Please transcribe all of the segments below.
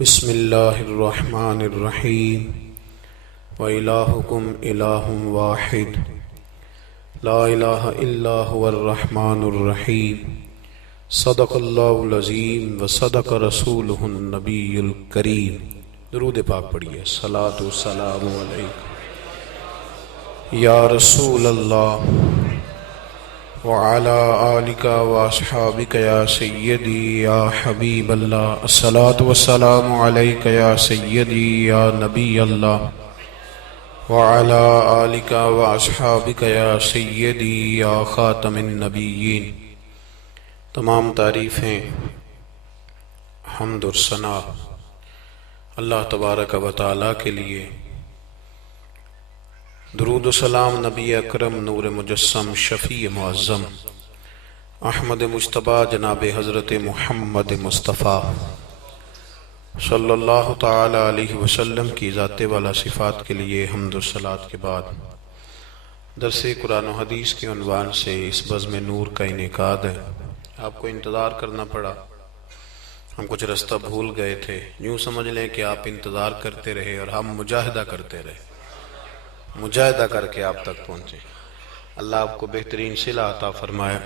بسم اللہ الرحمن الرحیم وإلہکم الہ واحد لا الہ الا هو الرحمن الرحیم صدق اللہ العظیم وصدق رسولہ النبی الکریم۔ درود پاک پڑھیے۔ صلاۃ و سلام علیک یا رسول اللہ وعلى آلك وأصحابك يا سيدي يا حبيب الله، الصلاة والسلام عليك يا سيدي يا نبي الله، وعلى آلك وأصحابك يا سيدي يا خاتم النبيين۔ تمام تعریفیں، حمد و ثنا اللہ تبارک و تعالیٰ کے لیے، درود و سلام نبی اکرم نور مجسم شفیع معظم احمد مجتبیٰ جناب حضرت محمد مصطفیٰ صلی اللہ تعالی علیہ وسلم کی ذات والا صفات کے لیے حمد و صلات کے بعد درس قرآن و حدیث کے عنوان سے اس بزم نور کا انعقاد ہے۔ آپ کو انتظار کرنا پڑا، ہم کچھ رستہ بھول گئے تھے، یوں سمجھ لیں کہ آپ انتظار کرتے رہے اور ہم مجاہدہ کرتے رہے، مجاہدہ کر کے آپ تک پہنچے۔ اللہ آپ کو بہترین صلہ عطا فرمائے۔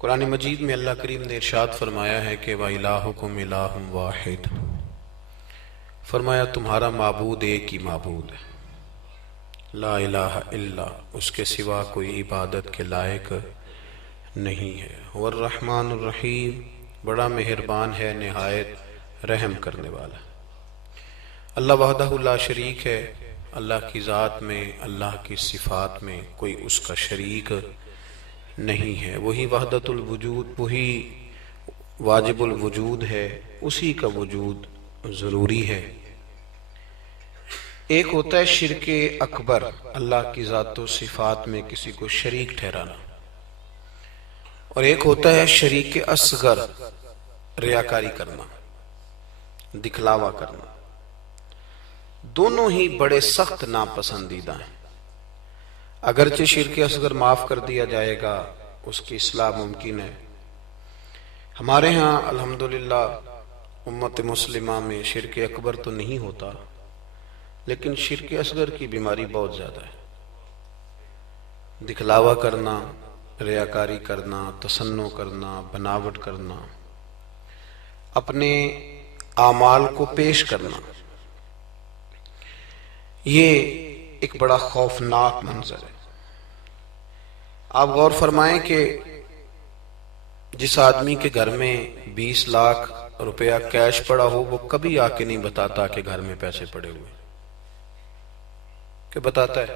قرآن مجید میں اللہ کریم نے ارشاد فرمایا ہے کہ وَإِلَٰهُكُمْ إِلَٰهٌ وَاحِدٌ، فرمایا تمہارا معبود ایک ہی معبود ہے، لا الہ الا، اس کے سوا کوئی عبادت کے لائق نہیں ہے۔ والرحمن الرحیم، بڑا مہربان ہے، نہایت رحم کرنے والا۔ اللہ وحدہ لا شریک ہے، اللہ کی ذات میں، اللہ کی صفات میں کوئی اس کا شریک نہیں ہے۔ وہی وحدت الوجود، وہی واجب الوجود ہے، اسی کا وجود ضروری ہے۔ ایک ہوتا ہے شرک اکبر، اللہ کی ذات و صفات میں کسی کو شریک ٹھہرانا، اور ایک ہوتا ہے شریک اصغر، ریاکاری کرنا، دکھلاوا کرنا۔ دونوں ہی بڑے سخت ناپسندیدہ ہیں۔ اگرچہ شرک اصغر معاف کر دیا جائے گا، اس کی اصلاح ممکن ہے۔ ہمارے ہاں الحمدللہ امت مسلمہ میں شرک اکبر تو نہیں ہوتا، لیکن شرک اصغر کی بیماری بہت زیادہ ہے۔ دکھلاوا کرنا، ریاکاری کرنا، تصنع کرنا، بناوٹ کرنا، اپنے اعمال کو پیش کرنا، یہ ایک بڑا خوفناک منظر ہے۔ آپ غور فرمائیں کہ جس آدمی کے گھر میں 20 لاکھ روپیہ کیش پڑا ہو، وہ کبھی آ کے نہیں بتاتا کہ گھر میں پیسے پڑے ہوئے، کہ بتاتا ہے؟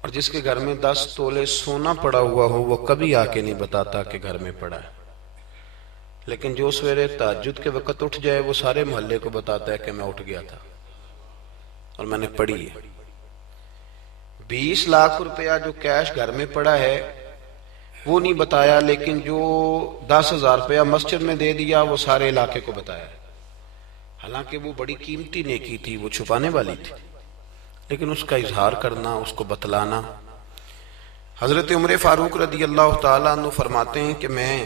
اور جس کے گھر میں 10 تولے سونا پڑا ہوا ہو، وہ کبھی آ کے نہیں بتاتا کہ گھر میں پڑا ہے، لیکن جو سویرے تہجد کے وقت اٹھ جائے، وہ سارے محلے کو بتاتا ہے کہ میں اٹھ گیا تھا اور میں نے پڑھی ہے۔ 20 لاکھ روپیہ جو کیش گھر میں پڑا ہے وہ نہیں بتایا، لیکن جو 10,000 روپیہ مسجد میں دے دیا وہ سارے علاقے کو بتایا، حالانکہ وہ بڑی قیمتی نیکی تھی، وہ چھپانے والی تھی، لیکن اس کا اظہار کرنا، اس کو بتلانا۔ حضرت عمر فاروق رضی اللہ تعالیٰ عنہ فرماتے ہیں کہ میں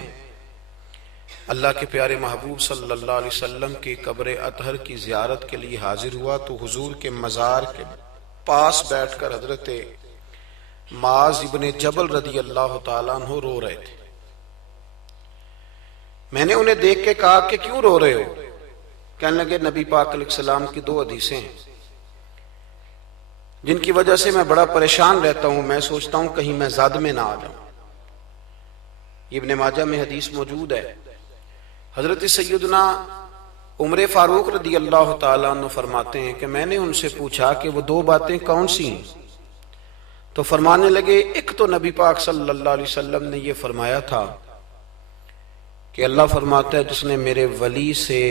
اللہ کے پیارے محبوب صلی اللہ علیہ وسلم کی قبر اطہر کی زیارت کے لیے حاضر ہوا تو حضور کے مزار کے پاس بیٹھ کر حضرت معاذ ابن جبل رضی اللہ تعالیٰ عنہ رو رہے تھے۔ میں نے انہیں دیکھ کے کہا کہ کیوں رو رہے ہو؟ کہنے لگے نبی پاک علیہ السلام کی 2 حدیثیں ہیں جن کی وجہ سے میں بڑا پریشان رہتا ہوں، میں سوچتا ہوں کہیں میں زاد میں نہ آ جاؤں۔ ابن ماجہ میں حدیث موجود ہے۔ حضرت سیدنا عمر فاروق رضی اللہ تعالیٰ عنہ فرماتے ہیں کہ میں نے ان سے پوچھا کہ وہ 2 باتیں کون سی ہیں؟ تو فرمانے لگے، ایک تو نبی پاک صلی اللہ علیہ وسلم نے یہ فرمایا تھا کہ اللہ فرماتا ہے جس نے میرے ولی سے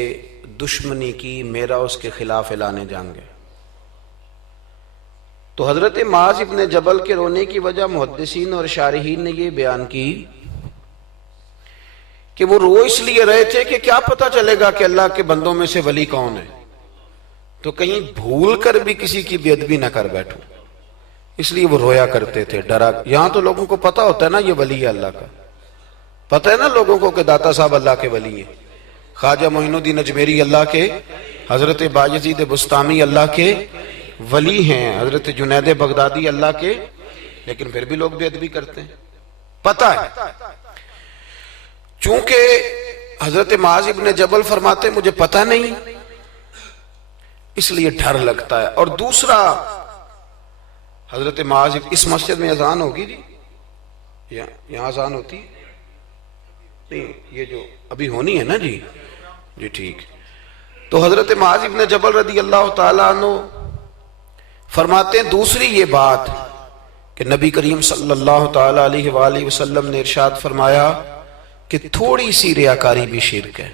دشمنی کی، میرا اس کے خلاف اعلان جنگ ہے۔ تو حضرت معاذ ابن جبل کے رونے کی وجہ محدثین اور شارحین نے یہ بیان کی کہ وہ رو اس لیے رہے تھے کہ کیا پتہ چلے گا کہ اللہ کے بندوں میں سے ولی کون ہے، تو کہیں بھول کر بھی کسی کی بے ادبی نہ کر بیٹھوں، اس لیے وہ رویا کرتے تھے، ڈرا۔ یہاں تو لوگوں کو پتہ ہوتا ہے نا یہ ولی ہے اللہ کا، پتہ ہے نا لوگوں کو کہ داتا صاحب اللہ کے ولی ہیں، خواجہ معین الدین اجمیری اللہ کے، حضرت بایزید بستامی اللہ کے ولی ہیں، حضرت جنید بغدادی اللہ کے، لیکن پھر بھی لوگ بے ادبی کرتے ہیں. پتہ ہے. چونکہ حضرت معاذ ابن جبل فرماتے مجھے پتہ نہیں اس لیے ڈر لگتا ہے. اور دوسرا حضرت معاذ، اس مسجد میں اذان ہوگی جی؟ یہاں اذان ہوتی ہے نہیں؟ یہ جو ابھی ہونی ہے نا جی؟ جی ٹھیک. تو حضرت معاذ ابن جبل رضی اللہ تعالیٰ عنہ فرماتے ہیں دوسری یہ بات کہ نبی کریم صلی اللہ تعالیٰ علیہ وآلہ وسلم نے ارشاد فرمایا کہ تھوڑی سی ریاکاری بھی شرک ہے.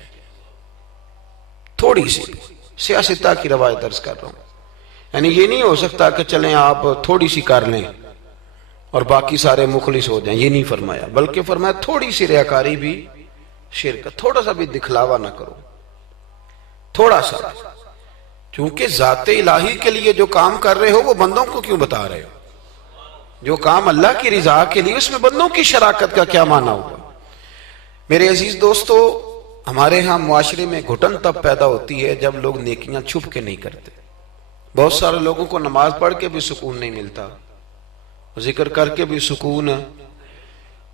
تھوڑی سی، سیاستہ کی روایت درس کر رہا ہوں. یعنی یہ نہیں ہو سکتا کہ چلیں آپ تھوڑی سی کر لیں اور باقی سارے مخلص ہو جائیں، یہ نہیں فرمایا، بلکہ فرمایا تھوڑی سی ریاکاری بھی شرک ہے. تھوڑا سا بھی دکھلاوا نہ کرو، تھوڑا سا. چونکہ ذات الہی کے لیے جو کام کر رہے ہو وہ بندوں کو کیوں بتا رہے ہو؟ جو کام اللہ کی رضا کے لیے، اس میں بندوں کی شراکت کا کیا معنی ہوگا؟ میرے عزیز دوستو، ہمارے ہاں معاشرے میں گھٹن تب پیدا ہوتی ہے جب لوگ نیکیاں چھپ کے نہیں کرتے. بہت سارے لوگوں کو نماز پڑھ کے بھی سکون نہیں ملتا، ذکر کر کے بھی سکون،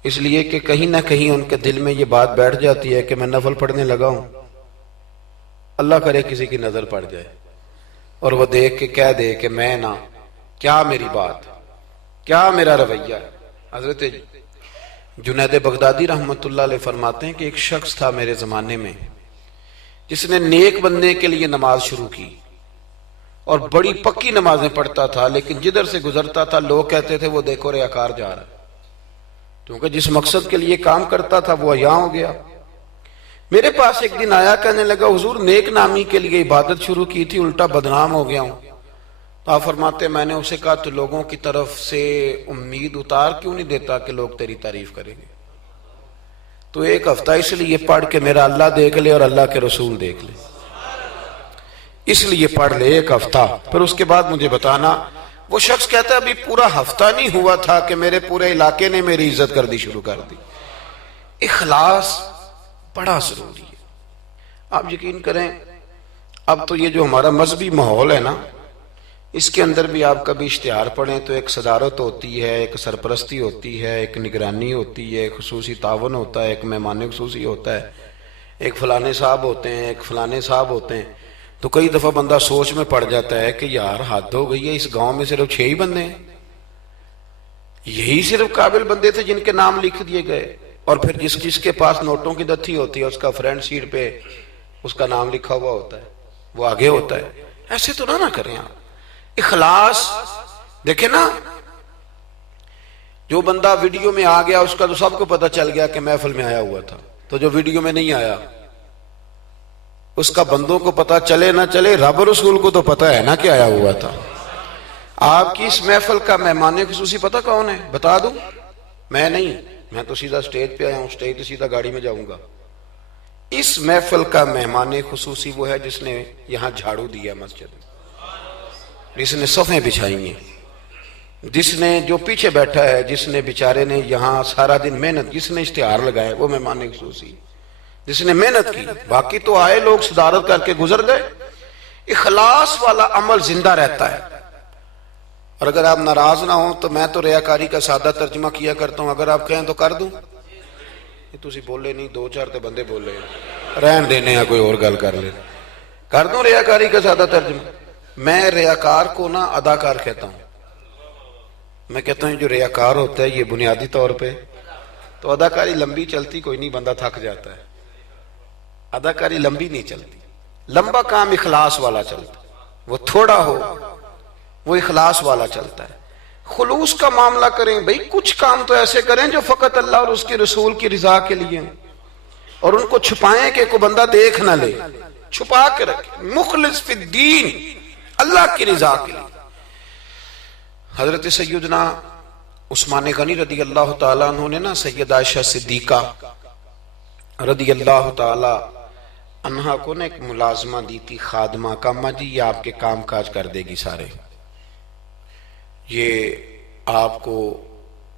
اس لیے کہ کہیں نہ کہیں ان کے دل میں یہ بات بیٹھ جاتی ہے کہ میں نفل پڑھنے لگا ہوں، اللہ کرے کسی کی نظر پڑ جائے اور وہ دیکھ کے کہہ دے کہ میں نہ، کیا میری بات، کیا میرا رویہ. حضرت جنید بغدادی رحمت اللہ علیہ فرماتے ہیں کہ ایک شخص تھا میرے زمانے میں جس نے نیک بننے کے لیے نماز شروع کی اور بڑی پکی نمازیں پڑھتا تھا، لیکن جدھر سے گزرتا تھا لوگ کہتے تھے وہ دیکھو ریاکار جا رہا ہے. کیونکہ جس مقصد کے لیے کام کرتا تھا وہ عیاں ہو گیا. میرے پاس ایک دن آیا، کہنے لگا حضور نیک نامی کے لیے عبادت شروع کی تھی، الٹا بدنام ہو گیا ہوں. تو آپ فرماتے میں نے اسے کہا تو لوگوں کی طرف سے امید اتار کیوں نہیں دیتا کہ لوگ تیری تعریف کریں گے؟ تو ایک ہفتہ اس لیے پڑھ کے میرا اللہ دیکھ لے اور اللہ کے رسول دیکھ لے، اس لیے پڑھ لے ایک ہفتہ، پھر اس کے بعد مجھے بتانا. وہ شخص کہتا ہے ابھی پورا ہفتہ نہیں ہوا تھا کہ میرے پورے علاقے نے میری عزت کر دی شروع کر دی. اخلاص بڑا ضروری ہے. آپ یقین کریں اب تو یہ جو ہمارا مذہبی ماحول ہے نا، اس کے اندر بھی آپ کبھی اشتہار پڑھیں تو ایک صدارت ہوتی ہے، ایک سرپرستی ہوتی ہے، ایک نگرانی ہوتی ہے، ایک خصوصی تعاون ہوتا ہے، ایک مہمان خصوصی ہوتا ہے، ایک فلانے صاحب ہوتے ہیں، ایک فلانے صاحب ہوتے ہیں. تو کئی دفعہ بندہ سوچ میں پڑ جاتا ہے کہ یار حد ہو گئی ہے، اس گاؤں میں صرف 6 ہی بندے ہیں، یہی صرف قابل بندے تھے جن کے نام لکھ دیے گئے، اور پھر جس کے پاس نوٹوں کی دتھی ہوتی ہے اس کا فرنٹ سیٹ پہ اس کا نام لکھا ہوا ہوتا ہے، وہ آگے ہوتا ہے. ایسے تو نہ کریں آپ. اخلاص دیکھیں نا، جو بندہ ویڈیو میں آ گیا اس کا تو سب کو پتا چل گیا کہ محفل میں آیا ہوا تھا، تو جو ویڈیو میں نہیں آیا اس کا بندوں کو پتا چلے نہ چلے، رب رسول کو تو پتا ہے نا کہ آیا ہوا تھا. آپ کی اس محفل کا مہمان خصوصی پتا کون ہے؟ بتا دوں؟ میں نہیں، میں تو سیدھا سٹیج پہ آیا ہوں، سٹیج سے سیدھا گاڑی میں جاؤں گا. اس محفل کا مہمان خصوصی وہ ہے جس نے یہاں جھاڑو دیا مسجد میں، جس نے صفیں بچھائی ہیں، جس نے جو پیچھے بیٹھا ہے، جس نے بیچارے نے یہاں سارا دن محنت، جس نے اشتہار لگایا، وہ مہمان خصوصی جس نے محنت کی. باقی تو آئے لوگ صدارت کر کے گزر گئے. اخلاص والا عمل زندہ رہتا ہے. اور اگر آپ ناراض نہ ہوں تو میں تو ریاکاری کا سادہ ترجمہ کیا کرتا ہوں، اگر آپ کہیں تو کر دوں. یہ تسی بولے نہیں، 2-4 تے بندے بولے رہن دینے ہیں، کوئی اور گل کر لے. کر دوں ریاکاری کا سادہ ترجمہ؟ میں ریاکار کو نہ اداکار کہتا ہوں. میں کہتا ہوں جو ریاکار ہوتا ہے یہ بنیادی طور پہ تو اداکاری لمبی چلتی کوئی نہیں، بندہ تھک جاتا ہے. اداکاری لمبی نہیں چلتی، لمبا کام اخلاص والا چلتا. وہ تھوڑا ہو وہ اخلاص والا چلتا ہے. خلوص کا معاملہ کریں بھئی، کچھ کام تو ایسے کریں جو فقط اللہ اور اس کے رسول کی رضا کے لیے، اور ان کو چھپائیں کہ کوئی بندہ دیکھ نہ لے، چھپا کے رکھیں. مخلص فی الدین، اللہ کی رضا کے لیے. حضرت سیدنا عثمان غنی رضی اللہ تعالیٰ عنہ نے نا سید عائشہ صدیقہ رضی اللہ تعالیٰ عنہا کو نے ایک ملازمہ دی تھی، خادمہ کا. اماں جی یہ آپ کے کام کاج کر دے گی سارے، یہ آپ کو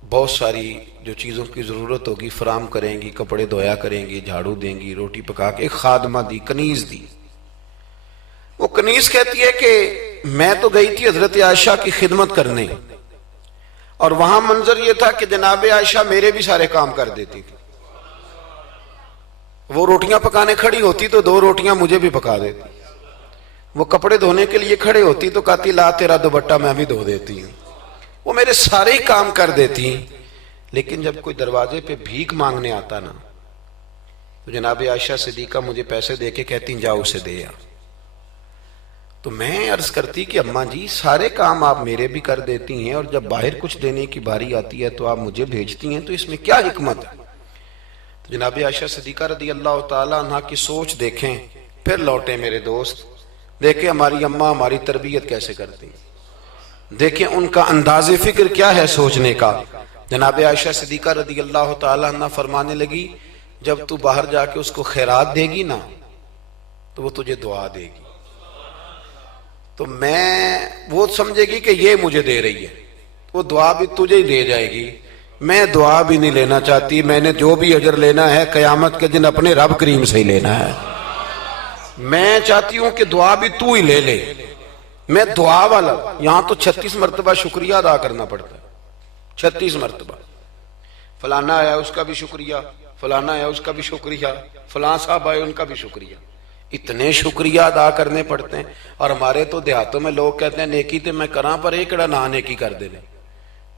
بہت ساری جو چیزوں کی ضرورت ہوگی فراہم کریں گی، کپڑے دھویا کریں گی، جھاڑو دیں گی، روٹی پکا کے ایک خادمہ دی، کنیز دی۔ وہ کنیز کہتی ہے کہ میں تو گئی تھی حضرت عائشہ کی خدمت کرنے، اور وہاں منظر یہ تھا کہ جناب عائشہ میرے بھی سارے کام کر دیتی تھی۔ وہ روٹیاں پکانے کھڑی ہوتی تو 2 روٹیاں مجھے بھی پکا دیتی، وہ کپڑے دھونے کے لیے کھڑے ہوتی تو کہتی لا تیرا دوپٹہ میں بھی دھو دیتی ہوں۔ وہ میرے سارے کام کر دیتی، لیکن جب کوئی دروازے پہ بھیک مانگنے آتا نا تو جناب عائشہ صدیقہ مجھے پیسے دے کے کہتی جاؤ اسے دے آ۔ تو میں عرض کرتی کہ اماں جی سارے کام آپ میرے بھی کر دیتی ہیں، اور جب باہر کچھ دینے کی باری آتی ہے تو آپ مجھے بھیجتی ہیں، تو اس میں کیا حکمت ہے؟ تو جناب عائشہ صدیقہ رضی اللہ تعالیٰ عنہ کی سوچ دیکھیں، پھر لوٹیں میرے دوست، دیکھیں ہماری اماں ہماری تربیت کیسے کرتی ہیں، دیکھیں ان کا انداز فکر کیا ہے سوچنے کا۔ جناب عائشہ صدیقہ رضی اللہ تعالیٰ عنہ فرمانے لگی جب تو باہر جا کے اس کو خیرات دے گی نا تو وہ تجھے دعا دے گی، تو وہ سمجھے گی کہ یہ مجھے دے رہی ہے، وہ دعا بھی تجھے ہی دے جائے گی۔ میں دعا بھی نہیں لینا چاہتی، میں نے جو بھی اجر لینا ہے قیامت کے دن اپنے رب کریم سے ہی لینا ہے۔ میں چاہتی ہوں کہ دعا بھی تو ہی لے لے، میں دعا والا۔ یہاں تو 36 مرتبہ شکریہ ادا کرنا پڑتا ہے، 36 مرتبہ۔ فلانا آیا اس کا بھی شکریہ، فلانا آیا اس کا بھی شکریہ، فلاں صاحب آئے ان کا بھی شکریہ، اتنے شکریہ ادا کرنے پڑتے ہیں۔ اور ہمارے تو دیہاتوں میں لوگ کہتے ہیں نیکی تے میں کراں پر یہ کڑا نہ نیکی کر دے۔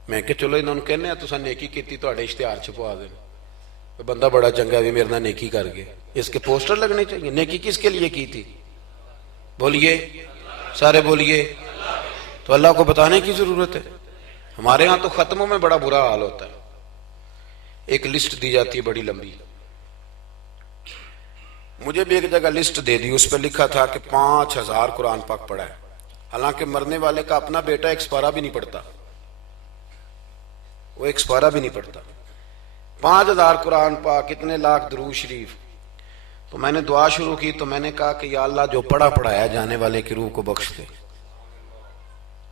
میں کہ چلو انہوں نے کہنے ہیں تساں نیکی کیتی تو اڑے اشتہار چھپوا دیں، بندہ بڑا چنگا بھی میرے نہ نیکی کر گئے، اس کے پوسٹر لگنے چاہیے۔ نیکی کس کے لیے کی تھی؟ بولیے سارے بولیے۔ تو اللہ کو بتانے کی ضرورت ہے۔ ہمارے ہاں تو ختموں میں بڑا برا حال ہوتا ہے، ایک لسٹ دی جاتی ہے بڑی لمبی، مجھے بھی ایک جگہ لسٹ دے دی، اس پہ لکھا تھا کہ 5000 قرآن پاک پڑھا ہے، حالانکہ مرنے والے کا اپنا بیٹا ایک سپارہ بھی نہیں پڑھتا، وہ ایک سپارہ بھی نہیں پڑھتا۔ 5000 قرآن پاک، اتنے لاکھ درود شریف۔ تو میں نے دعا شروع کی تو میں نے کہا کہ یا اللہ جو پڑھایا جانے والے کی روح کو بخش دے۔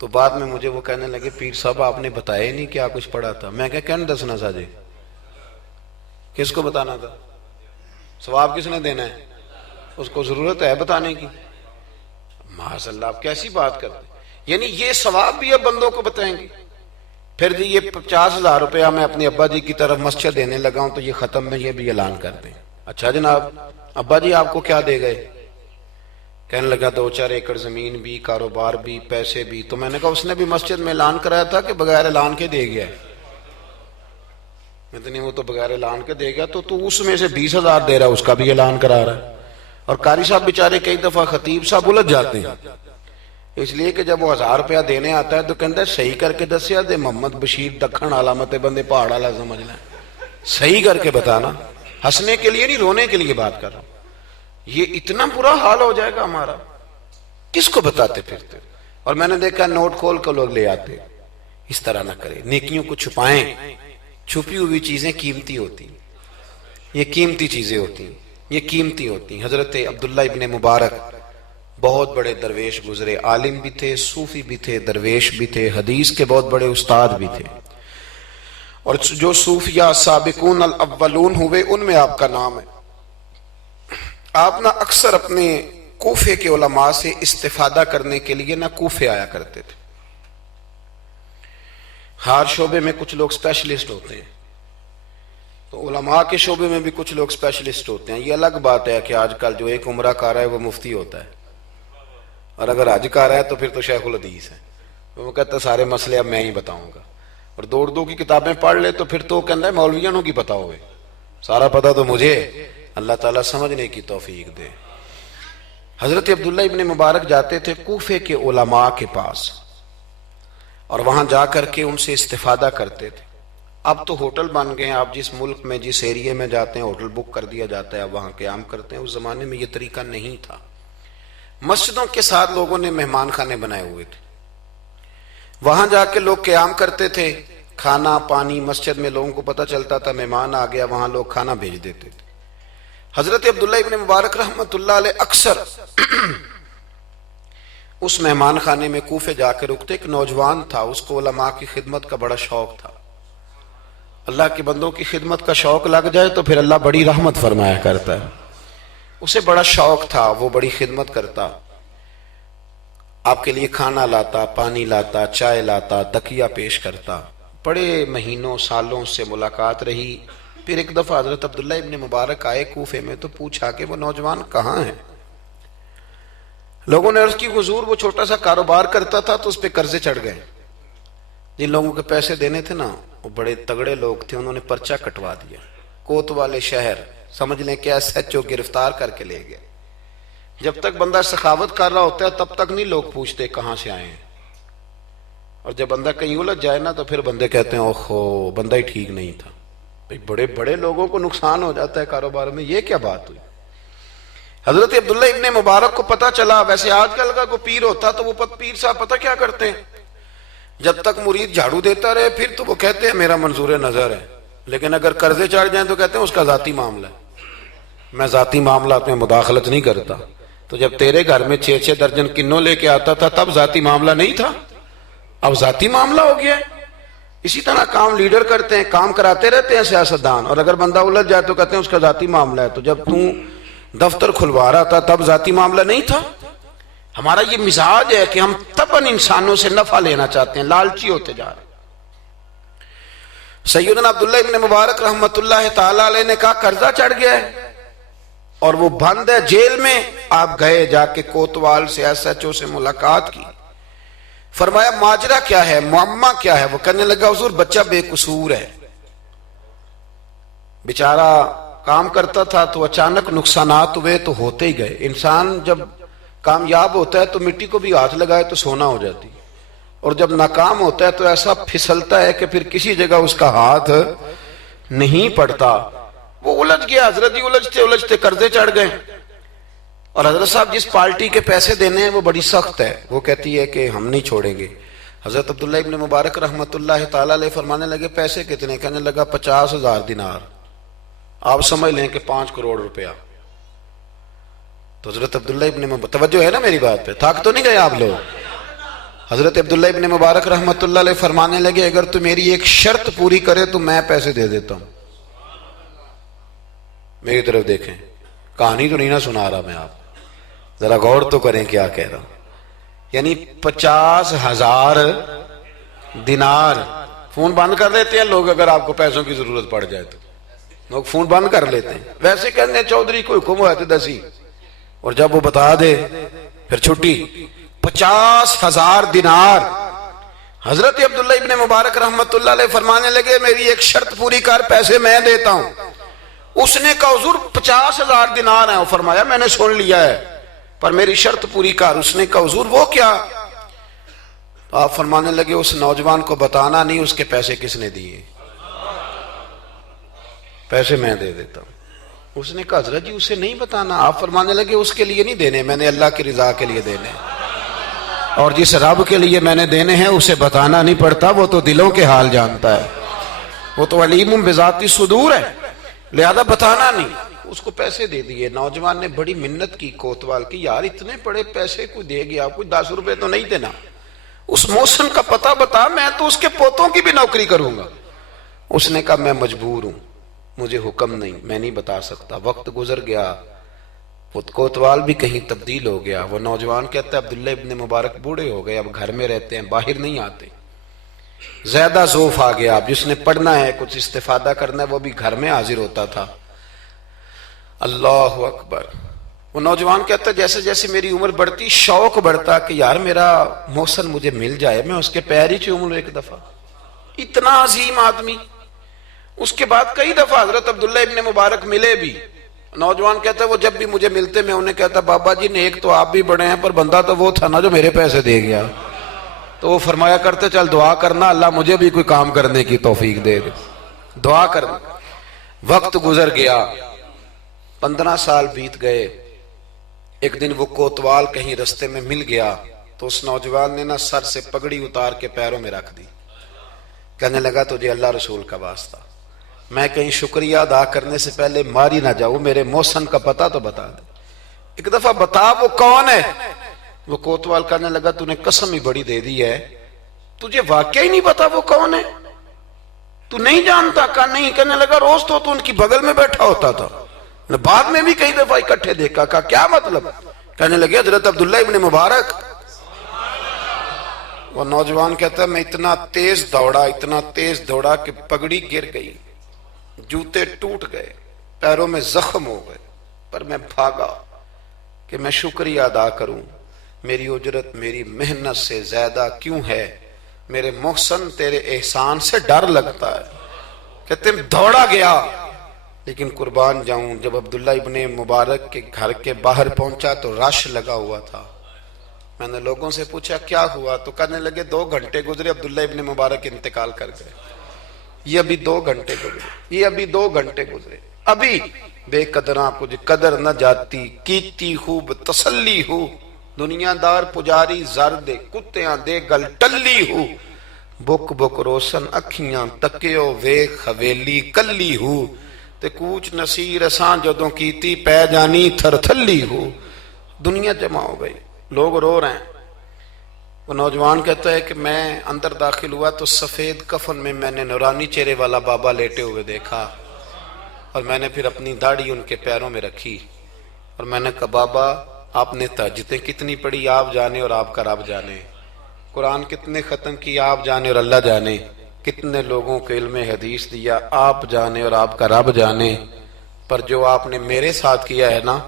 تو بعد میں مجھے وہ کہنے لگے پیر صاحب آپ نے بتایا نہیں کیا کچھ پڑھا تھا۔ میں کہنے دسنا ساجے، کس کو بتانا تھا؟ ثواب کس نے دینا ہے؟ اس کو ضرورت ہے بتانے کی؟ معاذ اللہ، آپ کیسی بات کرتے ہیں؟ یعنی یہ ثواب بھی اب بندوں کو بتائیں گے؟ پھر جی یہ 50,000 روپیہ میں اپنے ابا جی کی طرف مسجد دینے لگا ہوں تو یہ ختم میں یہ بھی اعلان کر دیں۔ اچھا جناب، ابا جی آپ کو کیا دے گئے؟ کہنے لگا 2-4 ایکڑ زمین بھی، کاروبار بھی، پیسے بھی۔ تو میں نے کہا اس نے بھی مسجد میں اعلان کرایا تھا کہ بغیر اعلان کے دے گیا ہے؟ اتنی وہ تو بغیر اعلان کے دے گیا، تو اس میں سے 20,000 دے رہا ہے، اس کا بھی اعلان کرا رہا ہے۔ اور قاری صاحب بیچارے کئی دفعہ خطیب صاحب الجھ جاتے ہیں، اس لیے کہ جب وہ 1000 روپیہ دینے آتا ہے تو کہتا ہے صحیح کر کے دسیا دے محمد بشیر دکھن علامت بندے پہاڑ والا سمجھ لیں، صحیح کر کے بتانا، ہنسنے کے لیے نہیں رونے کے لیے بات کر رہا ہوں۔ یہ اتنا برا حال ہو جائے گا ہمارا، کس کو بتاتے پھرتے؟ اور میں نے دیکھا نوٹ کھول کر لوگ لے آتے۔ اس طرح نہ کریں، نیکیوں کو چھپائیں۔ چھپی ہوئی چیزیں قیمتی ہوتی ہیں، یہ قیمتی چیزیں ہوتی ہیں، یہ قیمتی ہوتی ہیں۔ حضرت عبداللہ ابن مبارک بہت بڑے درویش گزرے، عالم بھی تھے، صوفی بھی تھے، درویش بھی تھے، حدیث کے بہت بڑے استاد بھی تھے۔ اور جو صوفیاء سابقون الاولون ہوئے ان میں آپ کا نام ہے۔ آپ نہ اکثر اپنے کوفے کے علماء سے استفادہ کرنے کے لیے نہ کوفے آیا کرتے تھے۔ ہر شعبے میں کچھ لوگ اسپیشلسٹ ہوتے ہیں، تو علماء کے شعبے میں بھی کچھ لوگ اسپیشلسٹ ہوتے ہیں۔ یہ الگ بات ہے کہ آج کل جو ایک عمرہ کر رہا ہے وہ مفتی ہوتا ہے، اور اگر حج کر رہا ہے تو پھر تو شیخ الحدیث ہے، وہ کہتا ہے سارے مسئلے اب میں ہی بتاؤں گا۔ اور دو کی کتابیں پڑھ لے تو پھر تو کہتا ہے مولویوں کی پتہ ہوئے، سارا پتہ تو مجھے۔ اللہ تعالیٰ سمجھنے کی توفیق دے۔ حضرت عبداللہ ابن مبارک جاتے تھے کوفے کے علماء کے پاس، اور وہاں جا کر کے ان سے استفادہ کرتے تھے۔ اب تو ہوٹل بن گئے ہیں، آپ جس ملک میں جس ایریے میں جاتے ہیں ہوٹل بک کر دیا جاتا ہے، اب وہاں قیام کرتے ہیں۔ اس زمانے میں یہ طریقہ نہیں تھا۔ مسجدوں کے ساتھ لوگوں نے مہمان خانے بنائے ہوئے تھے، وہاں جا کے لوگ قیام کرتے تھے، کھانا پانی مسجد میں لوگوں کو پتہ چلتا تھا، مہمان آ گیا وہاں لوگ کھانا بھیج دیتے تھے۔ حضرت عبداللہ ابن مبارک رحمت اللہ علیہ اکثر اس مہمان خانے میں کوفے جا کے رکتے۔ ایک نوجوان تھا، اس کو علماء کی خدمت کا بڑا شوق تھا، اللہ کے بندوں کی خدمت کا شوق لگ جائے تو پھر اللہ بڑی رحمت فرمایا کرتا ہے. اسے بڑا شوق تھا, وہ بڑی خدمت کرتا, آپ کے لیے کھانا لاتا, پانی لاتا, چائے لاتا, تکیہ پیش کرتا. بڑے مہینوں سالوں سے ملاقات رہی. پھر ایک دفعہ حضرت عبداللہ ابن مبارک آئے کوفے میں تو پوچھا کہ وہ نوجوان کہاں ہیں. لوگوں نے عرض کی حضور وہ چھوٹا سا کاروبار کرتا تھا تو اس پہ قرضے چڑھ گئے. جن لوگوں کے پیسے دینے تھے نا وہ بڑے تگڑے لوگ تھے, انہوں نے پرچہ کٹوا دیا. کوتوالے شہر سمجھ لیں کہ ایس ایچ او گرفتار کر کے لے گئے. جب تک بندہ سخاوت کر رہا ہوتا ہے تب تک نہیں لوگ پوچھتے کہاں سے آئے ہیں, اور جب بندہ کہیں الجھ جائے نا تو پھر بندے کہتے ہیں اوہو بندہ ہی ٹھیک نہیں تھا. بڑے بڑے لوگوں کو نقصان ہو جاتا ہے کاروبار میں, یہ کیا بات ہوئی. حضرت عبداللہ ابن مبارک کو پتا چلا. ویسے آج کل کا کوئی پیر ہوتا تو وہ پیر صاحب پتہ کیا کرتے ہیں, جب تک مرید جھاڑو دیتا رہے پھر تو وہ کہتے ہیں میرا منظور نظر ہے, لیکن اگر قرضے چڑھ جائیں تو کہتے ہیں اس کا ذاتی معاملہ ہے, میں ذاتی معاملات میں مداخلت نہیں کرتا. تو جب تیرے گھر میں 6-6 درجن کنوں لے کے آتا تھا تب ذاتی معاملہ نہیں تھا, اب ذاتی معاملہ ہو گیا ہے. اسی طرح کام لیڈر کرتے ہیں, کام کراتے رہتے ہیں سیاستدان, اور اگر بندہ الجھ جائے تو کہتے ہیں اس کا ذاتی معاملہ ہے. تو جب دفتر کھلوا رہا تھا تب ذاتی معاملہ نہیں تھا. ہمارا یہ مزاج ہے کہ ہم طبعاً انسانوں سے نفع لینا چاہتے ہیں, لالچی ہوتے جا رہے ہیں. سیدنا عبداللہ ابن مبارک رحمت اللہ تعالی علیہ نے کہا قرضہ چڑھ گیا ہے اور وہ بند ہے جیل میں. آپ گئے, جا کے کوتوال سے ایس ایچ او سے ملاقات کی. فرمایا ماجرا کیا ہے, معمہ کیا ہے. وہ کہنے لگا حضور بچہ بے قصور ہے, بیچارہ کام کرتا تھا تو اچانک نقصانات ہوئے تو ہوتے ہی گئے. انسان جب کامیاب ہوتا ہے تو مٹی کو بھی ہاتھ لگائے تو سونا ہو جاتی, اور جب ناکام ہوتا ہے تو ایسا پھسلتا ہے کہ پھر کسی جگہ اس کا ہاتھ نہیں پڑتا. وہ الجھ گیا حضرت جی, الجھتے الجھتے قرضے چڑھ گئے. اور حضرت صاحب جس پارٹی کے پیسے دینے ہیں وہ بڑی سخت ہے, وہ کہتی ہے کہ ہم نہیں چھوڑیں گے. حضرت عبداللہ ابن مبارک رحمت اللہ تعالی علیہ فرمانے لگے پیسے کتنے, کہنے لگا 50,000 دینار. آپ سمجھ لیں کہ 5 کروڑ روپیہ. تو حضرت عبداللہ ابن مبارک, توجہ ہے نا میری بات پہ, تھک تو نہیں گئے آپ لوگ. حضرت عبداللہ ابن مبارک رحمت اللہ علیہ فرمانے لگے اگر تو میری ایک شرط پوری کرے تو میں پیسے دے دیتا ہوں. میری طرف دیکھیں, کہانی تو نہیں نہ سنا رہا میں, آپ ذرا غور تو کریں کیا کہہ رہا ہوں. یعنی 50,000 دینار. فون بند کر لیتے ہیں لوگ اگر آپ کو پیسوں کی ضرورت پڑ جائے تو, لوگ فون بند کر لیتے ہیں. ویسے کہتے ہیں چودھری کو حکم ہوا تو دسی, اور جب وہ بتا دے پھر چھٹی. 50,000 دینار. حضرت عبداللہ ابن مبارک رحمت اللہ علیہ فرمانے لگے میری ایک شرط پوری کر, پیسے میں دیتا ہوں. اس نے کہا حضور 50,000 دینار ہیں. فرمایا میں نے سن لیا ہے پر میری شرط پوری کر. اس نے کہا حضور وہ کیا. آپ فرمانے لگے اس نوجوان کو بتانا نہیں اس کے پیسے کس نے دیے, پیسے میں دے دیتا ہوں. اس نے کہا حضرت جی اسے نہیں بتانا. آپ فرمانے لگے اس کے لیے نہیں دینے, میں نے اللہ کی رضا کے لیے دینے, اور جس رب کے لیے میں نے دینے ہیں اسے بتانا نہیں پڑتا, وہ تو دلوں کے حال جانتا ہے, وہ تو علیم بذات الصدور ہے, لہذا بتانا نہیں. اس کو پیسے دے دیے. نوجوان نے بڑی منت کی کوتوال کی, یار اتنے بڑے پیسے کوئی دے گیا, کوئی 10 روپے تو نہیں دینا, اس محسن کا پتہ بتا, میں تو اس کے پوتوں کی بھی نوکری کروں گا. اس نے کہا میں مجبور ہوں, مجھے حکم نہیں, میں نہیں بتا سکتا. وقت گزر گیا, کوتوال بھی کہیں تبدیل ہو گیا. وہ نوجوان کہتا ہے عبداللہ ابن مبارک بوڑھے ہو گئے, اب گھر میں رہتے ہیں, باہر نہیں آتے. زیادہ ذوف آ گیا, اب جس نے پڑھنا ہے کچھ استفادہ کرنا ہے وہ بھی گھر میں حاضر ہوتا تھا. اللہ اکبر. وہ نوجوان کہتا ہے جیسے جیسے میری عمر بڑھتی شوق بڑھتا کہ یار میرا محسن مجھے مل جائے, میں اس کے پیر ہی چوم لوں ایک دفعہ. اتنا عظیم آدمی. اس کے بعد کئی دفعہ حضرت عبداللہ ابن مبارک ملے بھی. نوجوان کہتا ہے وہ جب بھی مجھے ملتے میں انہیں کہتا بابا جی نیک تو آپ بھی بڑے ہیں پر بندہ تو وہ تھا نا جو میرے پیسے دے گیا. تو وہ فرمایا کرتے چل دعا کرنا اللہ مجھے بھی کوئی کام کرنے کی توفیق دے دے, دعا کرنا. وقت گزر گیا, 15 سال بیت گئے. ایک دن وہ کوتوال کہیں رستے میں مل گیا تو اس نوجوان نے نا سر سے پگڑی اتار کے پیروں میں رکھ دی. کہنے لگا تجھے اللہ رسول کا واسطہ, میں کہیں شکریہ ادا کرنے سے پہلے ماری نہ جاؤں, میرے محسن کا پتہ تو بتا دے, ایک دفعہ بتا وہ کون ہے. وہ کوتوال کہنے لگا تو نے قسم ہی بڑی دے دی ہے, تجھے واقعی نہیں پتا وہ کون ہے. تو نہیں جانتا؟ کہا نہیں. کہنے لگا روز تو ان کی بغل میں بیٹھا ہوتا تھا, بعد میں بھی کئی دفعہ اکٹھے دیکھا. کہا کیا مطلب؟ کہنے لگے حضرت عبداللہ ابن مبارک. وہ نوجوان کہتا ہے میں اتنا تیز دوڑا کہ پگڑی گر گئی, جوتے ٹوٹ گئے, پیروں میں زخم ہو گئے, پر میں بھاگا کہ میں شکریہ ادا کروں. میری اجرت میری محنت سے زیادہ کیوں ہے؟ میرے محسن تیرے احسان سے ڈر لگتا ہے. کہتے ہیں دوڑا گیا, لیکن قربان جاؤں جب عبداللہ ابن مبارک کے گھر کے باہر پہنچا تو رش لگا ہوا تھا. میں نے لوگوں سے پوچھا کیا ہوا, تو کہنے لگے 2 گھنٹے گزرے عبداللہ ابن مبارک انتقال کر گئے. یہ ابھی 2 گھنٹے گزرے, ابھی بے قدراں کچھ قدر نہ جاتی, کیتی خوب تسلی ہو, دنیا دار پجاری زر دے, کتیاں دے گل ٹلی ہو, بک بک روشن اکھیاں تکیو ویکھ حویلی کلی ہو, تے کوچ نصیر اساں جدوں کیتی پہ جانی تھر تھلی ہو. دنیا جمع ہو گئی, لوگ رو رہے ہیں. وہ نوجوان کہتا ہے کہ میں اندر داخل ہوا تو سفید کفن میں نے نورانی چہرے والا بابا لیٹے ہوئے دیکھا, اور میں نے پھر اپنی داڑھی ان کے پیروں میں رکھی, اور میں نے کہا بابا آپ نے تہجدیں کتنی پڑھی آپ جانے اور آپ کا رب جانے, قرآن کتنے ختم کی آپ جانے اور اللہ جانے, کتنے لوگوں کو علم حدیث دیا آپ جانے اور آپ کا رب جانے, پر جو آپ نے میرے ساتھ کیا ہے نا,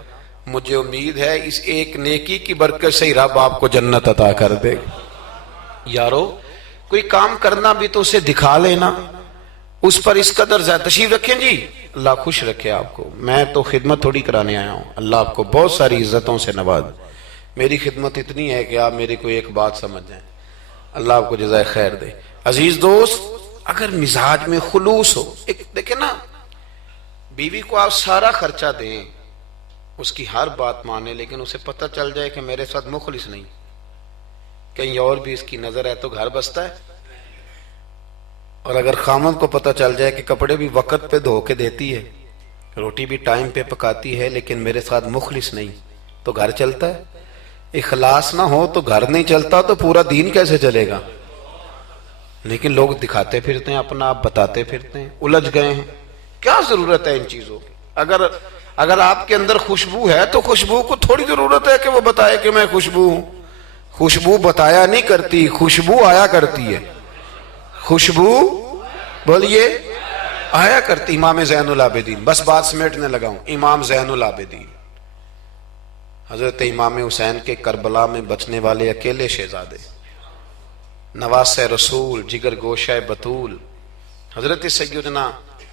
مجھے امید ہے اس ایک نیکی کی برکت سے ہی رب آپ کو جنت عطا کر دے. یارو کوئی کام کرنا بھی تو اسے دکھا لینا, اس پر اس قدر زیادہ. تشریف رکھیں جی, اللہ خوش رکھے آپ کو. میں تو خدمت تھوڑی کرانے آیا ہوں, اللہ آپ کو بہت ساری عزتوں سے نواز. میری خدمت اتنی ہے کہ آپ میری کوئی ایک بات سمجھ جائیں, اللہ آپ کو جزائے خیر دے. عزیز دوست, اگر مزاج میں خلوص ہو, ایک دیکھیں نا, بیوی کو آپ سارا خرچہ دیں, اس کی ہر بات مانے, لیکن اسے پتہ چل جائے کہ میرے ساتھ مخلص نہیں, کہیں اور بھی اس کی نظر ہے تو گھر بستا ہے. اور اگر خامند کو پتہ چل جائے کہ کپڑے بھی وقت پہ دھو کے دیتی ہے, روٹی بھی ٹائم پہ پکاتی ہے, لیکن میرے ساتھ مخلص نہیں, تو گھر چلتا ہے؟ اخلاص نہ ہو تو گھر نہیں چلتا, تو پورا دین کیسے چلے گا؟ لیکن لوگ دکھاتے پھرتے ہیں اپنا, آپ بتاتے پھرتے ہیں, الجھ گئے ہیں. کیا ضرورت ہے ان چیزوں کی؟ اگر آپ کے اندر خوشبو ہے تو خوشبو کو تھوڑی ضرورت ہے کہ وہ بتائے کہ میں خوشبو ہوں. خوشبو بتایا نہیں کرتی, خوشبو آیا کرتی ہے. خوشبو بولیے آیا کرتی. امام زین العابدین, بس بات سمیٹنے لگا ہوں, امام زین العابدین حضرت امام حسین کے کربلا میں بچنے والے اکیلے شہزادے, نواسہ رسول, جگر گوشہ بطول, حضرت سیدنا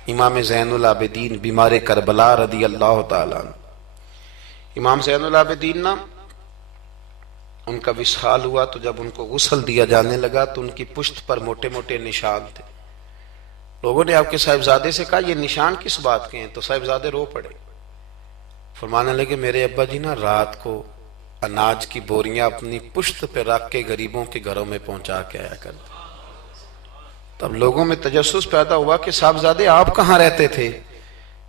امام زین العابدین بیمار کربلا رضی اللہ تعالیٰ عنہ. امام زین العابدین نا, ان کا وصال ہوا تو جب ان کو غسل دیا جانے لگا تو ان کی پشت پر موٹے موٹے نشان تھے. لوگوں نے آپ کے صاحبزادے سے کہا یہ نشان کس بات کے ہیں؟ تو صاحبزادے رو پڑے, فرمانے لگے میرے ابا جی نا رات کو اناج کی بوریاں اپنی پشت پہ رکھ کے غریبوں کے گھروں میں پہنچا کے آیا کرتے. تب لوگوں میں تجسس پیدا ہوا کہ صاحبزادے آپ کہاں رہتے تھے؟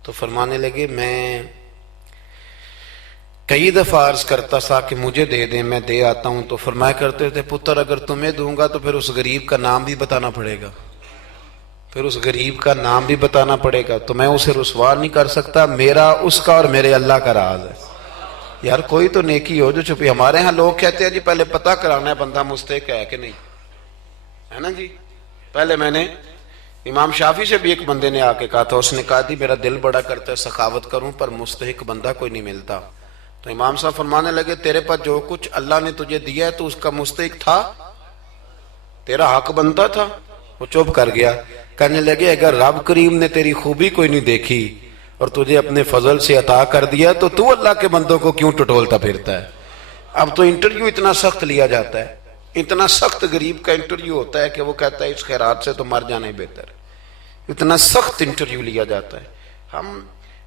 تو فرمانے لگے میں کئی دفعہ عرض کرتا تھا کہ مجھے دے دیں, میں دے آتا ہوں. تو فرمایا کرتے تھے پتر اگر تمہیں دوں گا تو پھر اس غریب کا نام بھی بتانا پڑے گا, پھر اس غریب کا نام بھی بتانا پڑے گا, تو میں اسے رسوا نہیں کر سکتا. میرا اس کا اور میرے اللہ کا راز ہے. یار کوئی تو نیکی ہو جو چھپی. ہمارے ہاں لوگ کہتے ہیں جی پہلے پتہ کرانا ہے بندہ مستحق ہے کہ نہیں, ہے نا جی. پہلے میں نے امام شافعی سے بھی ایک بندے نے آ کے کہا تھا, اس نے کہا تھی میرا دل بڑا کرتا ہے سخاوت کروں پر مستحق بندہ کوئی نہیں ملتا. تو امام صاحب فرمانے لگے تیرے پاس جو کچھ اللہ نے تجھے دیا ہے تو اس کا مستحق تھا, تیرا حق بنتا تھا. وہ چپ کر گیا. کہنے لگے اگر رب کریم نے تیری خوبی کوئی نہیں دیکھی اور تجھے اپنے فضل سے عطا کر دیا تو اللہ کے بندوں کو کیوں ٹٹولتا پھرتا ہے؟ اب تو انٹرویو اتنا سخت لیا جاتا ہے, اتنا سخت غریب کا انٹرویو ہوتا ہے کہ وہ کہتا ہے اس خیرات سے تو مر جانا ہی بہتر ہے. اتنا سخت انٹرویو لیا جاتا ہے.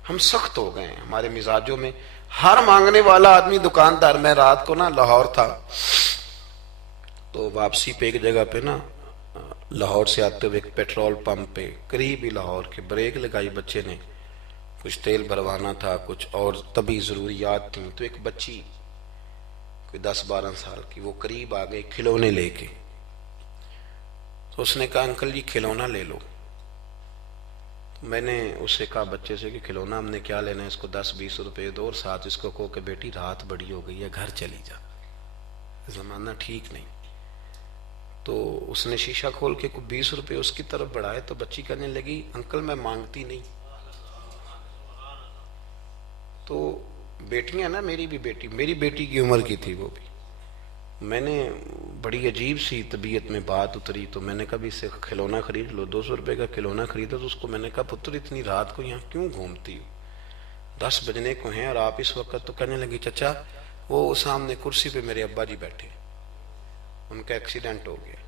ہم سخت ہو گئے ہیں ہمارے مزاجوں میں. ہر مانگنے والا آدمی دکاندار. میں رات کو نا لاہور تھا, تو واپسی پہ ایک جگہ پہ نا لاہور سے آتے ہوئے ایک پیٹرول پمپ پہ قریب ہی لاہور کے بریک لگائی بچے نے, کچھ تیل بھروانا تھا, کچھ اور طبی ضروریات تھیں. تو ایک بچی کوئی 10-12 سال کی, وہ قریب آ گئی کھلونے لے کے. تو اس نے کہا انکل جی کھلونا لے لو. میں نے اس سے کہا بچے سے کہ کھلونا ہم نے کیا لینا ہے، اس کو 10-20 روپے دو اور ساتھ اس کو کہو کہ بیٹی رات بڑی ہو گئی ہے گھر چلی جا، زمانہ ٹھیک نہیں۔ تو اس نے شیشہ کھول کے کوئی 20 روپے اس کی طرف بڑھائے تو بچی کہنے لگی انکل میں مانگتی نہیں۔ تو بیٹیاں نا، میری بھی بیٹی، میری بیٹی کی عمر کی تھی وہ بھی، میں نے بڑی عجیب سی طبیعت میں بات اتری تو میں نے کہا بھی اس سے کھلونا خرید لو، 200 روپے کا کھلونا خریدا۔ تو اس کو میں نے کہا پتر اتنی رات کو یہاں کیوں گھومتی ہو، 10 بجنے کو ہیں اور آپ اس وقت؟ تو کہنے لگی چچا وہ سامنے کرسی پہ میرے ابا جی بیٹھے، ان کا ایکسیڈنٹ ہو گیا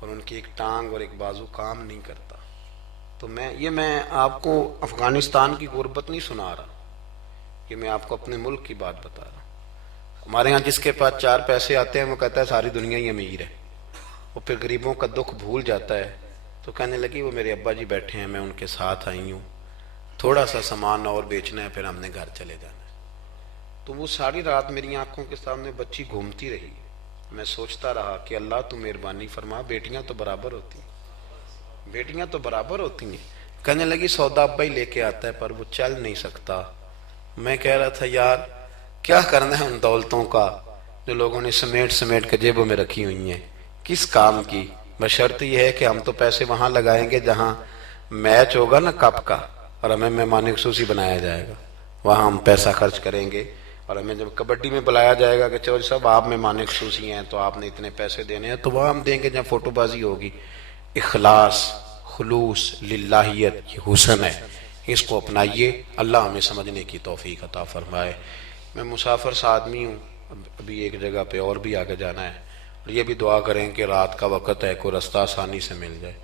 اور ان کی ایک ٹانگ اور ایک بازو کام نہیں کرتا۔ تو میں آپ کو افغانستان کی غربت نہیں سنا رہا، یہ میں آپ کو اپنے ملک کی بات بتا رہا ہوں۔ ہمارے ہاں جس کے پاس 4 پیسے آتے ہیں وہ کہتا ہے ساری دنیا ہی امیر ہے، وہ پھر غریبوں کا دکھ بھول جاتا ہے۔ تو کہنے لگی وہ میرے ابا جی بیٹھے ہیں، میں ان کے ساتھ آئی ہوں، تھوڑا سا سامان اور بیچنا ہے پھر ہم نے گھر چلے جانا ہے۔ تو وہ ساری رات میری آنکھوں کے سامنے بچی گھومتی رہی، میں سوچتا رہا کہ اللہ تو مہربانی فرما، بیٹیاں تو برابر ہوتی ہیں، بیٹیاں تو برابر ہوتی ہیں۔ کہنے لگی سودا ابا ہی لے کے آتا ہے پر وہ چل نہیں سکتا۔ میں کہہ رہا تھا یار کیا کرنا ہے ان دولتوں کا جو لوگوں نے سمیٹ کے جیبوں میں رکھی ہوئی ہیں، کس کام کی؟ بشرط یہ ہے کہ ہم تو پیسے وہاں لگائیں گے جہاں میچ ہوگا نا کپ کا اور ہمیں مہمان خصوصی بنایا جائے گا، وہاں ہم پیسہ خرچ کریں گے۔ اور ہمیں جب کبڈی میں بلایا جائے گا کہ چلو صاحب آپ مہمان خصوصی ہیں تو آپ نے اتنے پیسے دینے ہیں، تو وہاں ہم دیں گے جہاں فوٹو بازی ہوگی۔ اخلاص، خلوص، للہیت، یہ حسن ہے، اس کو اپنائیے، اللہ ہمیں سمجھنے کی توفیق عطا فرمائے۔ میں مسافر سا آدمی ہوں، ابھی ایک جگہ پہ اور بھی آگے جانا ہے، اور یہ بھی دعا کریں کہ رات کا وقت ہے کوئی رستہ آسانی سے مل جائے۔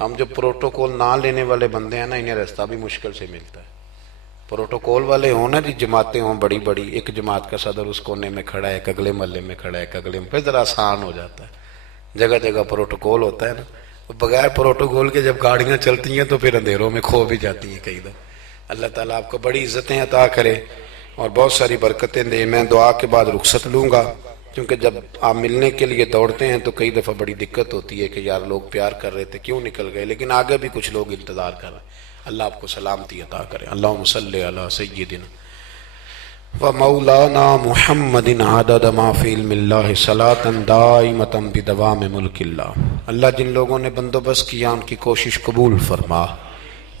ہم جو پروٹوکول نہ لینے والے بندے ہیں نا، انہیں رستہ بھی مشکل سے ملتا ہے۔ پروٹوکول والے ہوں نا جی، جماعتیں ہوں بڑی بڑی، ایک جماعت کا صدر اس کونے میں کھڑا ہے، ایک اگلے محلے میں کھڑا ہے، ایک اگلے میں، پھر ذرا آسان ہو جاتا ہے۔ جگہ جگہ پروٹوکول ہوتا ہے نا، بغیر پروٹوکول کے جب گاڑیاں چلتی ہیں تو پھر اندھیروں میں کھو بھی جاتی ہیں کئی دفعہ۔ اللہ تعالیٰ آپ کو بڑی عزتیں عطا کرے اور بہت ساری برکتیں دے۔ میں دعا کے بعد رخصت لوں گا، کیونکہ جب آپ ملنے کے لیے دوڑتے ہیں تو کئی دفعہ بڑی دقت ہوتی ہے کہ یار لوگ پیار کر رہے تھے کیوں نکل گئے، لیکن آگے بھی کچھ لوگ انتظار کر رہے ہیں۔ اللہ آپ کو سلامتی عطا کرے۔ اللہم صلی علی سیدنا و مولانا محمد عدد ما فی علم اللہ صلاۃ دائمۃ بدوام ملک اللہ۔ اللہ جن لوگوں نے بندوبست کیا ان کی کوشش قبول فرما،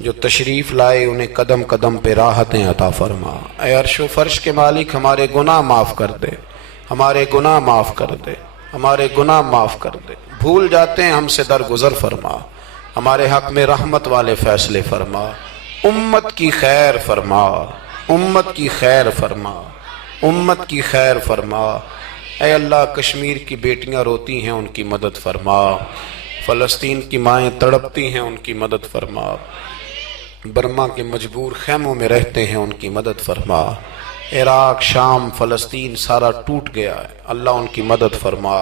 جو تشریف لائے انہیں قدم قدم پہ راحتیں عطا فرما۔ اے عرش و فرش کے مالک ہمارے گناہ معاف کر دے، ہمارے گناہ معاف کر دے، ہمارے گناہ معاف کر دے۔ بھول جاتے ہیں ہم سے درگزر فرما، ہمارے حق میں رحمت والے فیصلے فرما، امت کی خیر فرما، امت کی خیر فرما، امت کی خیر فرما۔ اے اللہ کشمیر کی بیٹیاں روتی ہیں ان کی مدد فرما، فلسطین کی مائیں تڑپتی ہیں ان کی مدد فرما، برما کے مجبور خیموں میں رہتے ہیں ان کی مدد فرما۔ عراق، شام، فلسطین سارا ٹوٹ گیا ہے، اللہ ان کی مدد فرما۔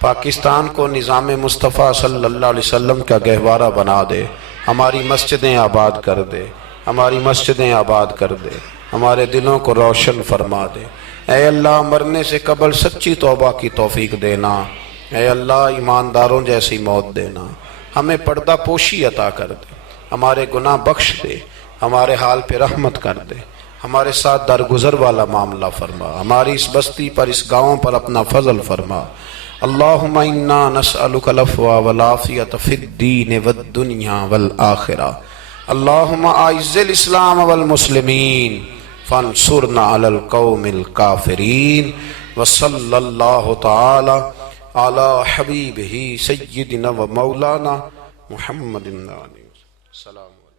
پاکستان کو نظام مصطفیٰ صلی اللہ علیہ وسلم کا گہوارہ بنا دے، ہماری مسجدیں آباد کر دے، ہماری مسجدیں آباد کر دے، ہمارے دلوں کو روشن فرما دے۔ اے اللہ مرنے سے قبل سچی توبہ کی توفیق دینا، اے اللہ ایمانداروں جیسی موت دینا، ہمیں پردہ پوشی عطا کر دے، ہمارے گناہ بخش دے، ہمارے حال پہ رحمت کر دے، ہمارے ساتھ درگزر والا معاملہ فرما، ہماری اس بستی پر اس گاؤں پر اپنا فضل فرما۔ اللہم انا نسألک العفو والعافیۃ فی الدین والدنیا والآخرہ۔ اللہم اعز الاسلام والمسلمین فانصرنا علی القوم الکافرین۔ وصلی اللہ تعالی علی حبیبہ سیدنا و مولانا محمد۔ السلام علیکم۔